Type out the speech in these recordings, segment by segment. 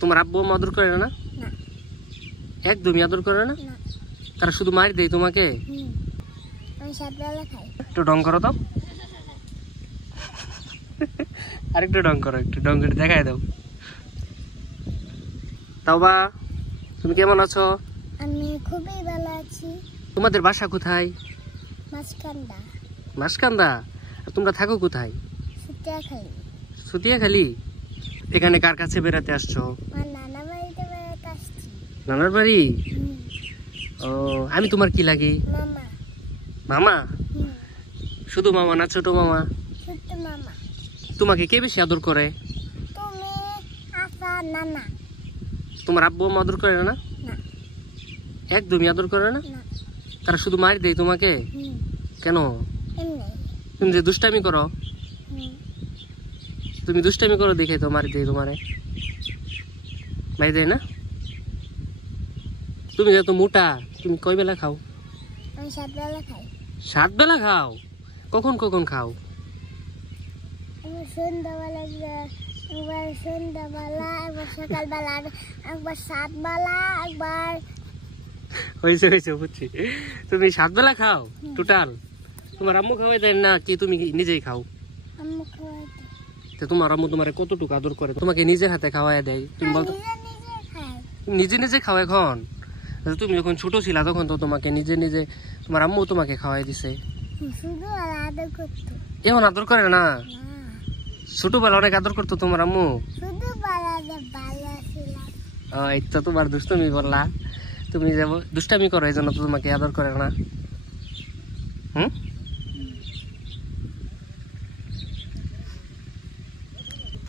তোমার আব্বু আম্মা আদর করে না? একদমই আদর করে না? তারা শুধু মার দেয় তোমাকে? একটু ঢং করো তো, আরেকটু ঢং করো, একটু ঢং করে দেখাই দাও। তাও বা তুমি কেমন আছো? আমি খুবই ভালো আছি। তোমাদের বাসা কোথায়? মাছকান্দা। মাছকান্দা? আর তোমরা থাকো কোথায়? সুতিয়াখালী। সুতিয়াখালী? এখানে কার কাছে বেড়াতে আসছো? আমার নানা বাড়িতে বেড়াতে আসছি। নানার বাড়ি? ও, আমি তোমার কি লাগি? মামা। মামা? শুধু মামা না ছোট মামা? ছোট মামা। তোমাকে কে বেশি আদর করে? তুমি, আশা, নানা। তোমার আব্বু আম্মা আদর করে না? না। একদমই আদর করে না? না। তারা শুধু মার দেয় তোমাকে? কেন? এমনি। তুমি যে দুষ্টামি করো, তুমি দুষ্টামি করো দেখে তো মার দেয় তোমারে। মার দেয় না? তুমি যেহেতু মোটা, তুমি কয় বেলা খাও? আমি 7 বেলা খাই। 7 বেলা খাও? কখন কখন খাও? আমি সন্ধ্যাবেলা, একবার সন্ধ্যাবেলা, একবার সকালবেলা, একবার 7 বেলা, একবার। হয়েছে হয়েছে, বুঝছি। তুমি 7 বেলা খাও টোটাল? তোমার আম্মু খাওয়াই দেন না কি তুমি নিজেই খাও? আম্মু খাওয়াই দেয়। তোমার আম্মু তোমার কতটুকু আদর করে? তোমাকে নিজের হাতে খাওয়াই দেয়? তুমি বলতো নিজে নিজে খাও এখন? তুমি যখন ছোট ছিলা তখন তো তোমাকে নিজে নিজে তোমার আম্মু তোমাকে খাওয়াই দিছে। শুধু আদর করতো। এখন আদর করে না? ছোটবেলা অনেক আদর করতো তোমার আম্মু? শুধু ভালো ছিলাম। এই তো তোমার দুষ্টমি বললা, তুমি যে দুষ্টামি করো এই জন্য তো তোমাকে আদর করে না।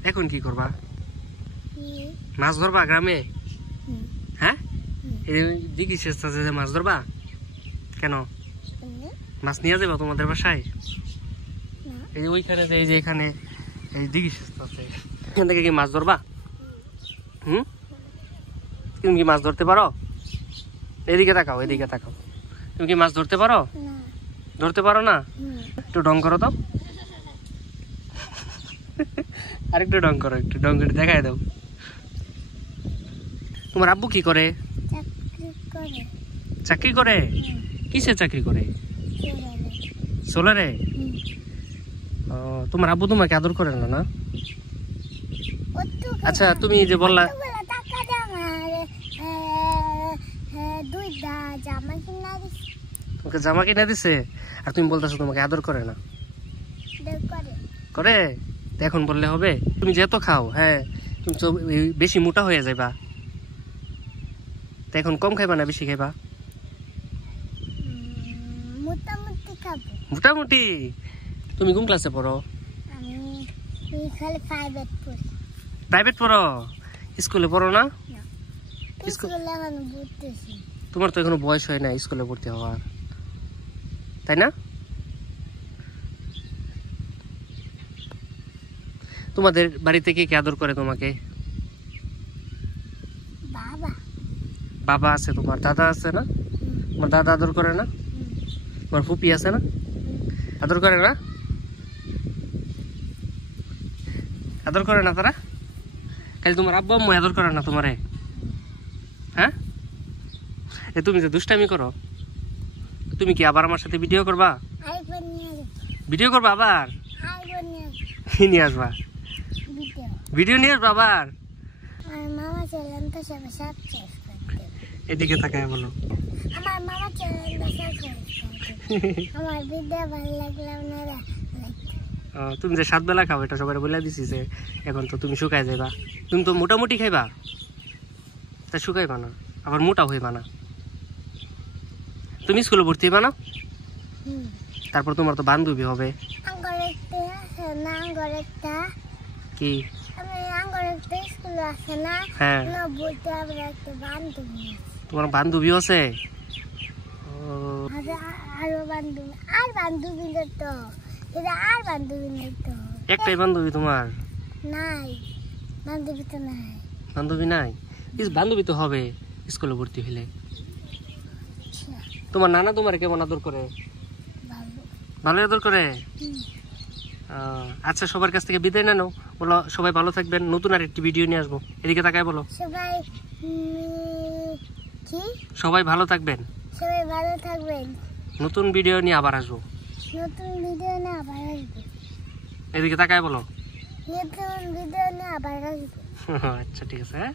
এখন কি করবা? মাছ ধরবা গ্রামে? হ্যাঁ, দিঘি শেষ আছে যে মাছ ধরবা? কেন মাছ নিয়ে যাবা তোমাদের বাসায়? এই যে ওইখানে, এই যে এখানে এই দিঘি শেষ আছে, এখান থেকে কি মাছ ধরবা? তুমি কি মাছ ধরতে পারো? এদিকে তাকাও, এদিকে তাকাও। তুমি কি মাছ ধরতে পারো? ধরতে পারো না? একটু ঢং করো তো, আরেকটু ঢং করো, একটু ঢং করে দেখাই দাও। তোমার আব্বু কি করে? চাকরি করে? কিসের চাকরি করে? সোলারে? তোমার আব্বু তোমাকে আদর করে না? না। আচ্ছা, তুমি যে বললা তোমাকে জামা কিনে দিছে, আর তুমি বলতেছো তোমাকে আদর করে না? করে? এখন বললে হবে? তুমি যেহেতু খাও, হ্যাঁ, তুমি তো বেশি মোটা হয়ে যাইবা। তো এখন কম খাইবা না বেশি খাইবা? মোটামুটি খাবো। মোটামুটি? তুমি কোন ক্লাসে পড়ো? আমি খালি প্রাইভেট পড়ি। প্রাইভেট পড়ো? স্কুলে পড়ো না? স্কুলে এখন পড়তেছি। তোমার তো এখনো বয়স হয় না স্কুলে ভর্তি হওয়ার, তাই না? তোমাদের বাড়িতে কে কে আদর করে তোমাকে? বাবা। বাবা আছে, তোমার দাদা আছে না? তোমার দাদা আদর করে না? তোমার ফুপি আছে না? আদর করে না? আদর করে না তারা? খালি তোমার আব্বু আম্মু আদর করে না তোমারে? হ্যাঁ, তুমি যে দুষ্টামি করো, তুমি কি আবার আমার সাথে ভিডিও করবা? ভিডিও করবা আবার? কি নিয়ে আসবা? ভিডিও নিয়ে আসবা আবার? মামা চ্যানেলটা সাবস্ক্রাইব করতে। এদিকে তাকায় বলো। আমার মামা চ্যানেলটা সাবস্ক্রাইব করতে। আমার ভিডিও ভালো লাগলে আপনারা লাইক। তুমি যে 7 বেলা খাও এটা সবাই বলে দিছি যে এখন তো তুমি শুকায় যাইবা। তুমি তো মোটামুটি খাইবা, তা শুকাইবা না, আবার মোটা হইবা না। তুমি স্কুলে ভর্তি হইবা না? তারপর তোমার তো বান্ধবী হবে। কি? হ্যাঁ, তোমার বান্ধবী আছে? একটাই বান্ধবী তোমার? বান্ধবী নাই? বান্ধবী তো হবে স্কুলে ভর্তি হইলে। তোমার নানা তোমার কেমন আদর করে? ভালো আদর করে? আচ্ছা, সবার কাছ থেকে বিদায় না নাও, বলো সবাই ভালো থাকবেন, নতুন আর একটি ভিডিও নিয়ে আসবো। এদিকে তাকায় বলো সবাই কি সবাই ভালো থাকবেন, সবাই ভালো থাকবেন, নতুন ভিডিও নিয়ে আবার আসবো। নতুন ভিডিও না আবার আসবে, এদিকে তাকায় বলো নতুন ভিডিও না আবার আসবে। আচ্ছা ঠিক আছে, হ্যাঁ।